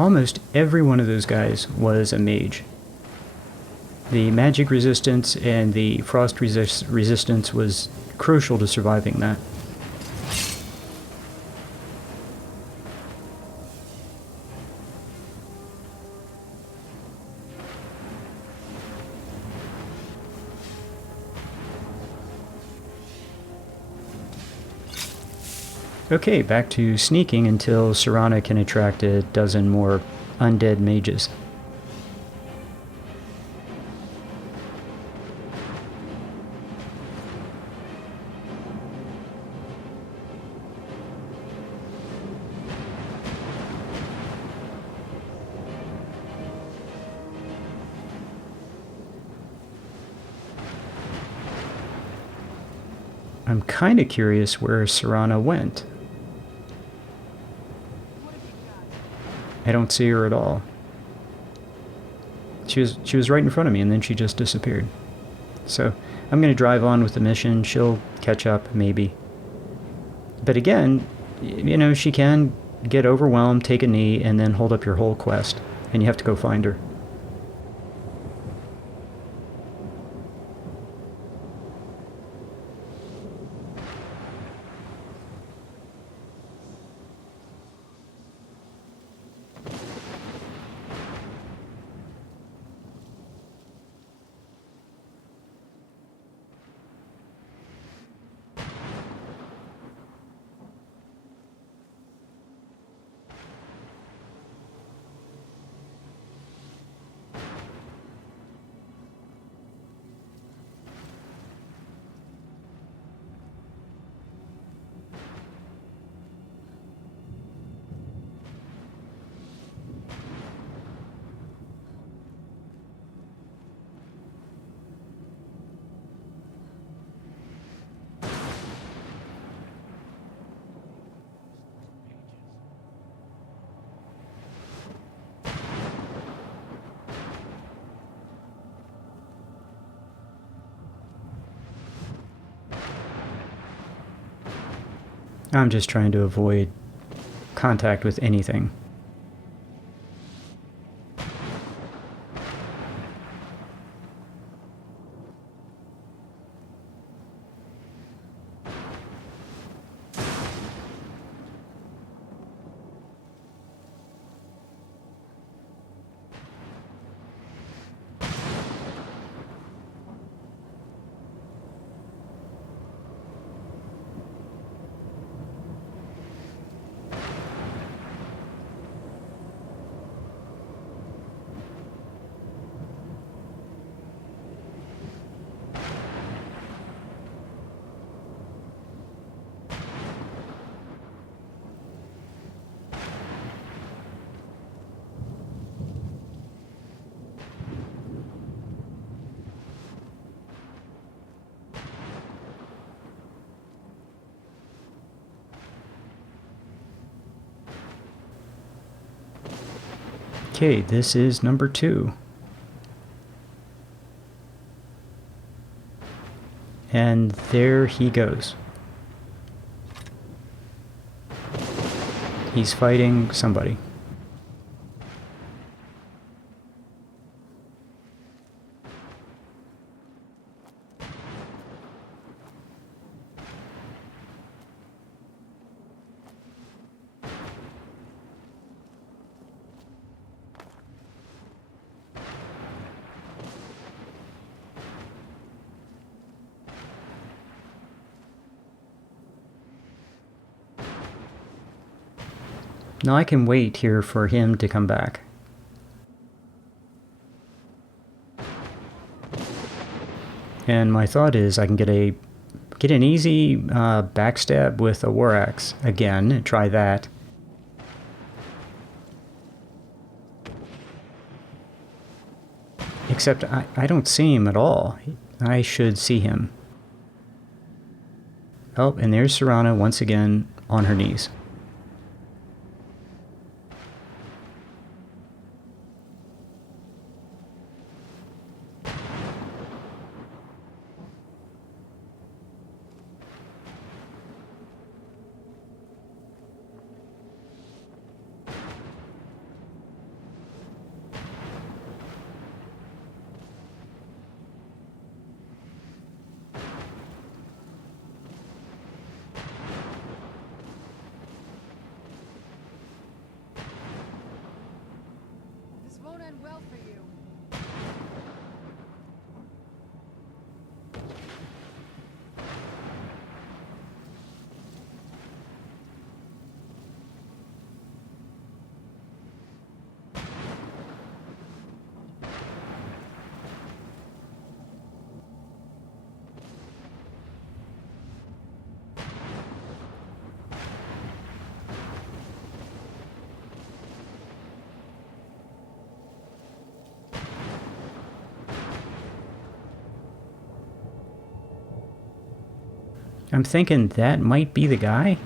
almost every one of those guys was a mage. The magic resistance and the frost resistance was crucial to surviving that. Okay, back to sneaking until Serana can attract a dozen more undead mages. I'm kind of curious where Serana went. I don't see her at all. She was right in front of me, and then she just disappeared. So I'm going to drive on with the mission. She'll catch up, maybe. But again, you know, she can get overwhelmed, take a knee, and then hold up your whole quest. And you have to go find her. I'm just trying to avoid contact with anything. Okay, this is number 2. And there he goes. He's fighting somebody. Now I can wait here for him to come back. And my thought is I can get an easy backstab with a war axe again. Try that. Except I don't see him at all. I should see him. Oh, and there's Serana once again on her knees. well for you. I'm thinking that might be the guy.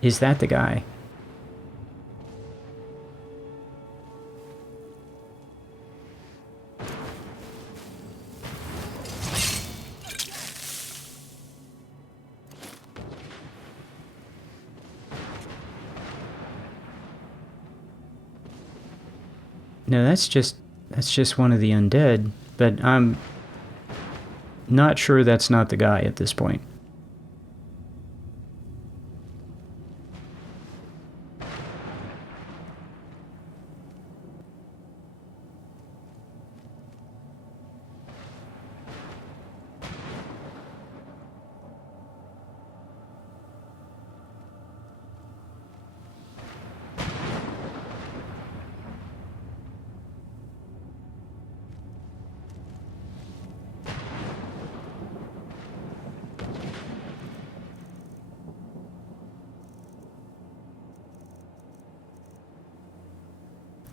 Is that the guy? No, that's just one of the undead, but I'm not sure that's not the guy at this point.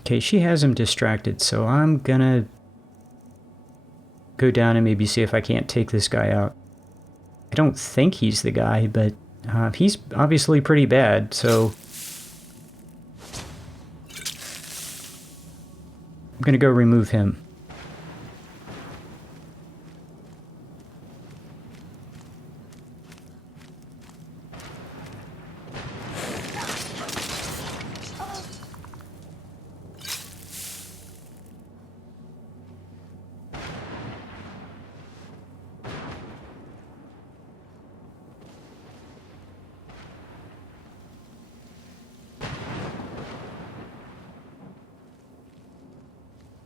Okay, she has him distracted, so I'm gonna go down and maybe see if I can't take this guy out. I don't think he's the guy, but he's obviously pretty bad, so I'm gonna go remove him.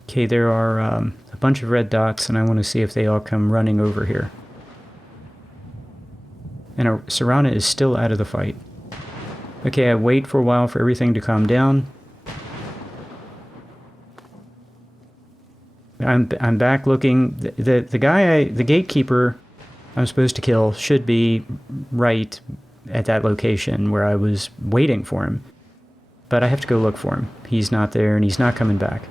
Okay, there are a bunch of red dots, and I want to see if they all come running over here. And Serana is still out of the fight. Okay, I wait for a while for everything to calm down. I'm back looking. The guy, the gatekeeper I'm supposed to kill should be right at that location where I was waiting for him. But I have to go look for him. He's not there, and he's not coming back.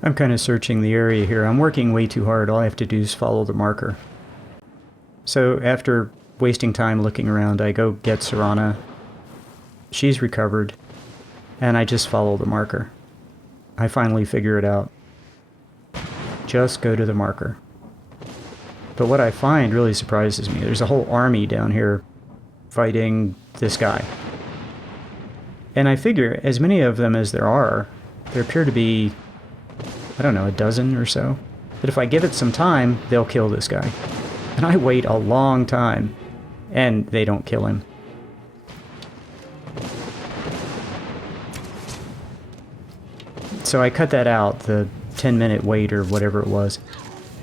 I'm kind of searching the area here. I'm working way too hard. All I have to do is follow the marker. So after wasting time looking around, I go get Serana. She's recovered, and I just follow the marker. I finally figure it out. Just go to the marker. But what I find really surprises me. There's a whole army down here fighting this guy. And I figure, as many of them as there appear to be, I don't know, a dozen or so. But if I give it some time, they'll kill this guy. And I wait a long time, and they don't kill him. So I cut that out, the 10-minute wait or whatever it was,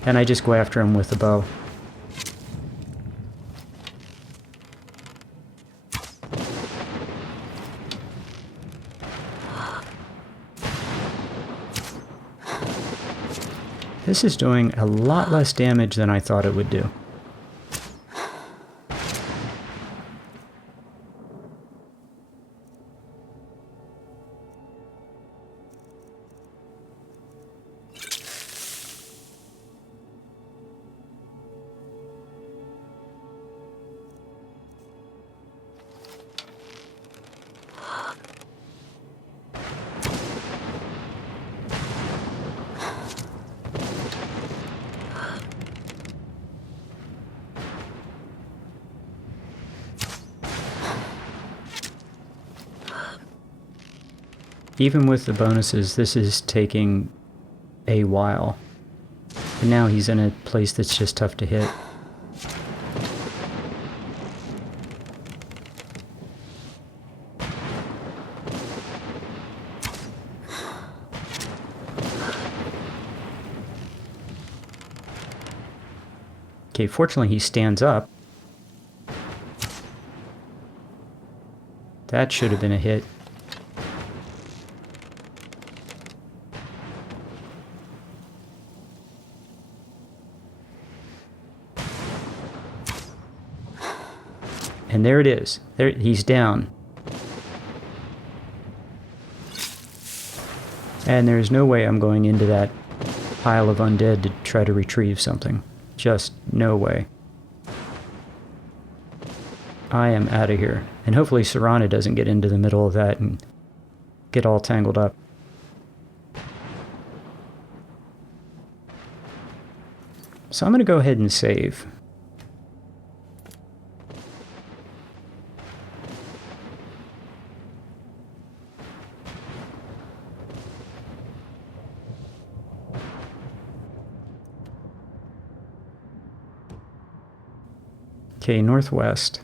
and I just go after him with the bow. This is doing a lot less damage than I thought it would do. Even with the bonuses, this is taking a while. And now he's in a place that's just tough to hit. Okay, fortunately he stands up. That should have been a hit. And there it is. There, he's down. And there's no way I'm going into that pile of undead to try to retrieve something. Just no way. I am out of here. And hopefully Serana doesn't get into the middle of that and get all tangled up. So I'm going to go ahead and save. Okay, northwest.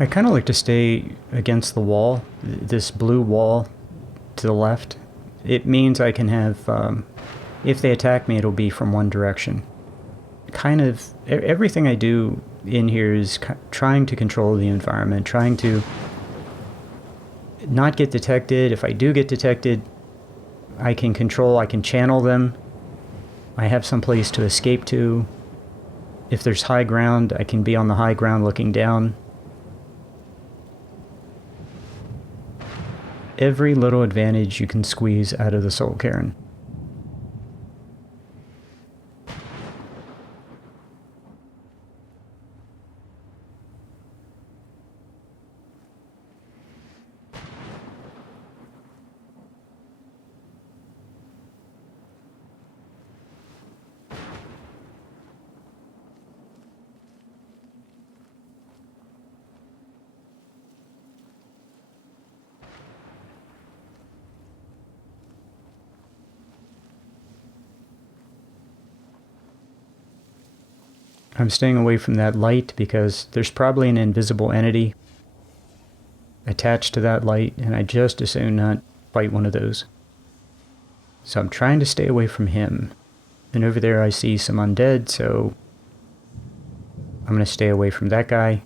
I kind of like to stay against the wall, this blue wall to the left. It means I can have, if they attack me, it'll be from one direction. Kind of, everything I do in here is trying to control the environment, trying to not get detected. If I do get detected, I can control, I can channel them. I have some place to escape to. If there's high ground, I can be on the high ground looking down. Every little advantage you can squeeze out of the Soul Cairn. I'm staying away from that light because there's probably an invisible entity attached to that light, and I just as soon not fight one of those. So I'm trying to stay away from him. And over there I see some undead, so I'm going to stay away from that guy.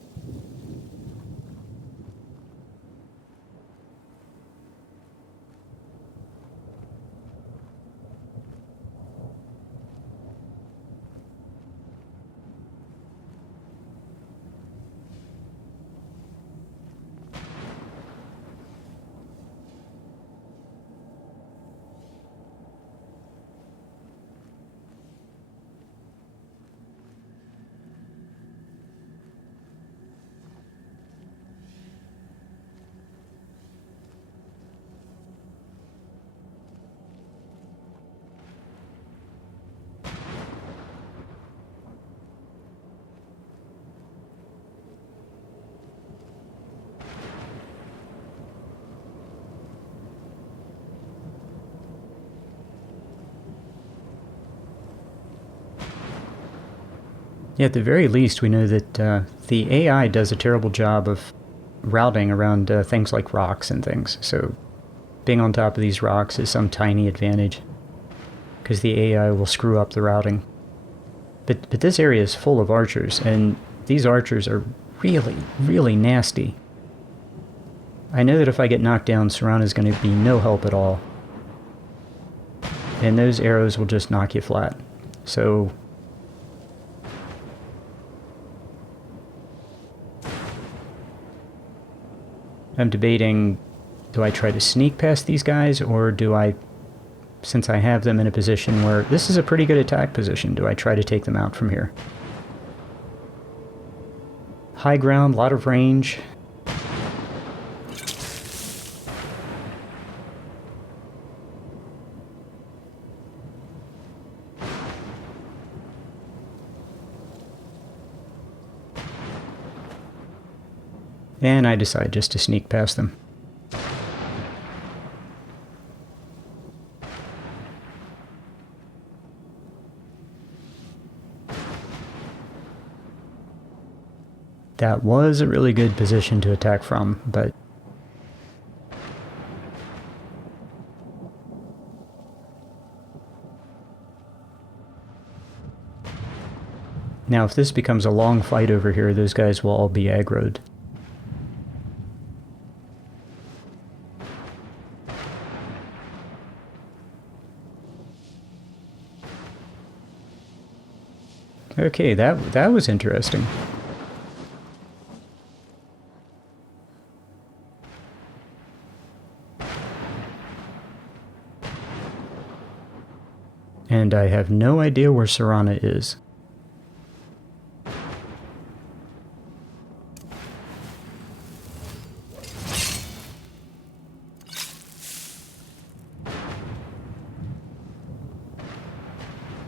Yeah, at the very least, we know that the AI does a terrible job of routing around things like rocks and things. So being on top of these rocks is some tiny advantage, because the AI will screw up the routing. But this area is full of archers, and these archers are really, really nasty. I know that if I get knocked down, Serana's going to be no help at all. And those arrows will just knock you flat. So I'm debating, do I try to sneak past these guys, or do I, since I have them in a position where this is a pretty good attack position, do I try to take them out from here? High ground, a lot of range. And I decide just to sneak past them. That was a really good position to attack from, but now if this becomes a long fight over here, those guys will all be aggroed. Okay, that was interesting. And I have no idea where Serana is.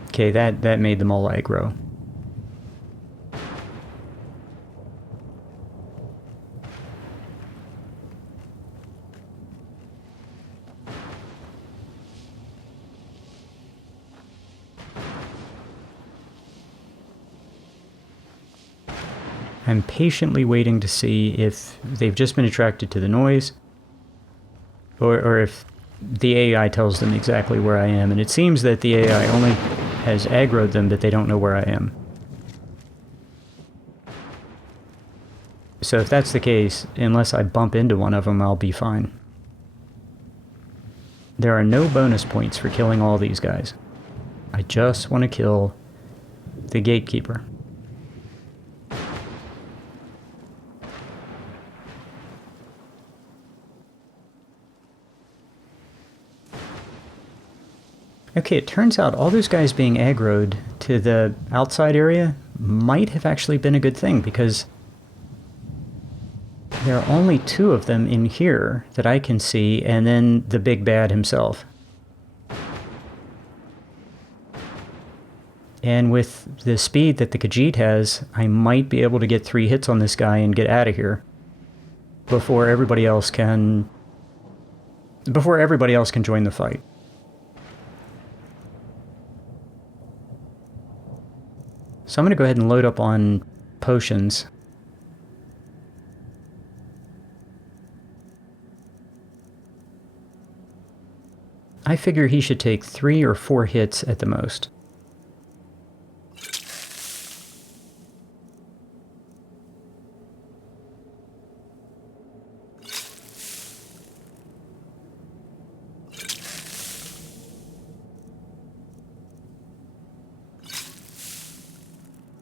Okay, that made them all aggro. I'm patiently waiting to see if they've just been attracted to the noise, or if the AI tells them exactly where I am. And it seems that the AI only has aggroed them, but they don't know where I am. So if that's the case, unless I bump into one of them, I'll be fine. There are no bonus points for killing all these guys. I just want to kill the gatekeeper. Okay, it turns out all those guys being aggroed to the outside area might have actually been a good thing, because there are only 2 of them in here that I can see, and then the big bad himself. And with the speed that the Khajiit has, I might be able to get 3 hits on this guy and get out of here before everybody else can join the fight. So I'm going to go ahead and load up on potions. I figure he should take 3 or 4 hits at the most.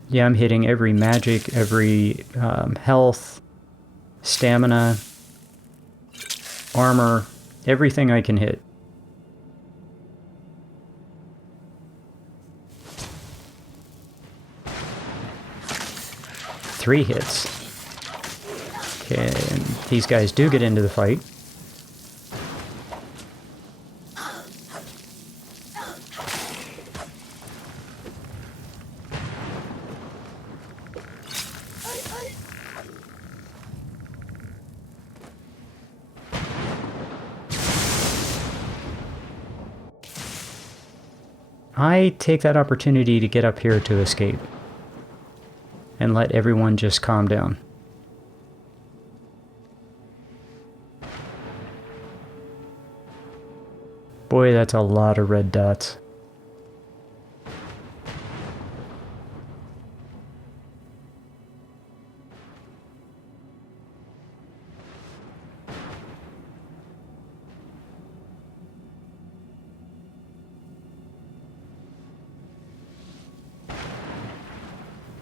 Yeah, I'm hitting every magic, every health, stamina, armor, everything I can hit. Three hits. Okay, and these guys do get into the fight. I take that opportunity to get up here to escape. and let everyone just calm down. Boy, that's a lot of red dots.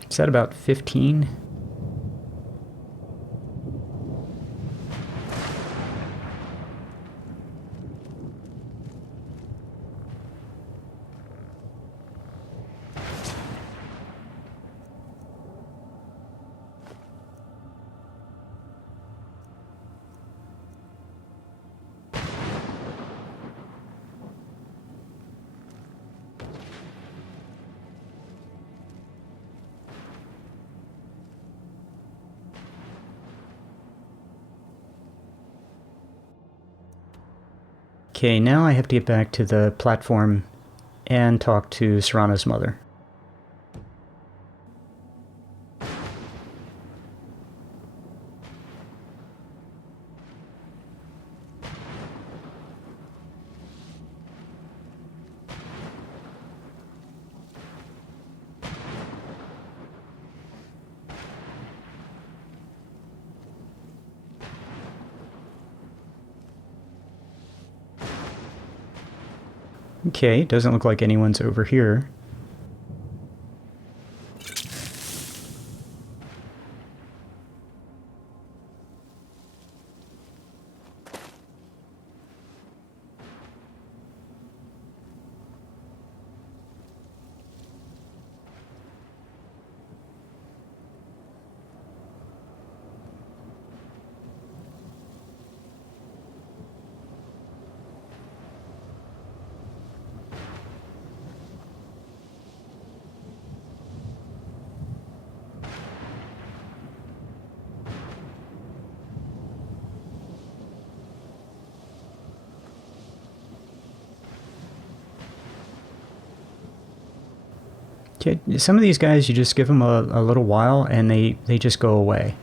Is that about 15? Okay, now I have to get back to the platform and talk to Serana's mother. Okay, doesn't look like anyone's over here. Okay, some of these guys, you just give them a little while and they just go away.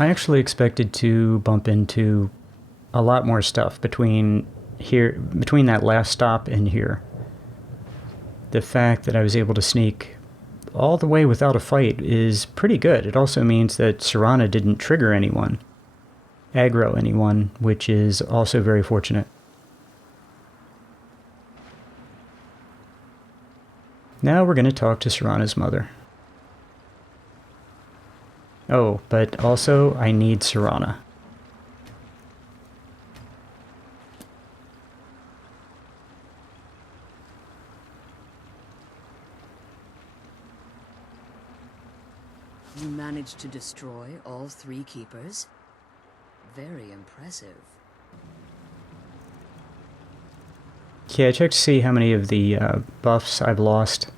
I actually expected to bump into a lot more stuff between that last stop and here. The fact that I was able to sneak all the way without a fight is pretty good. It also means that Serana didn't trigger anyone, aggro anyone, which is also very fortunate. Now we're going to talk to Serana's mother. Oh, but also I need Serana. You managed to destroy all 3 keepers? Very impressive. Okay, I checked to see how many of the buffs I've lost.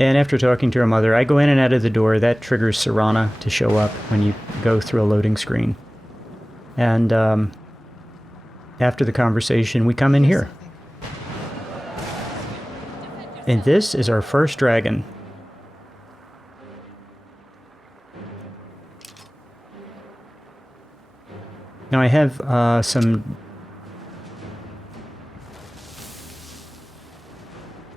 And after talking to her mother, I go in and out of the door. That triggers Serana to show up when you go through a loading screen. And after the conversation, we come in here. And this is our first dragon. Now I have some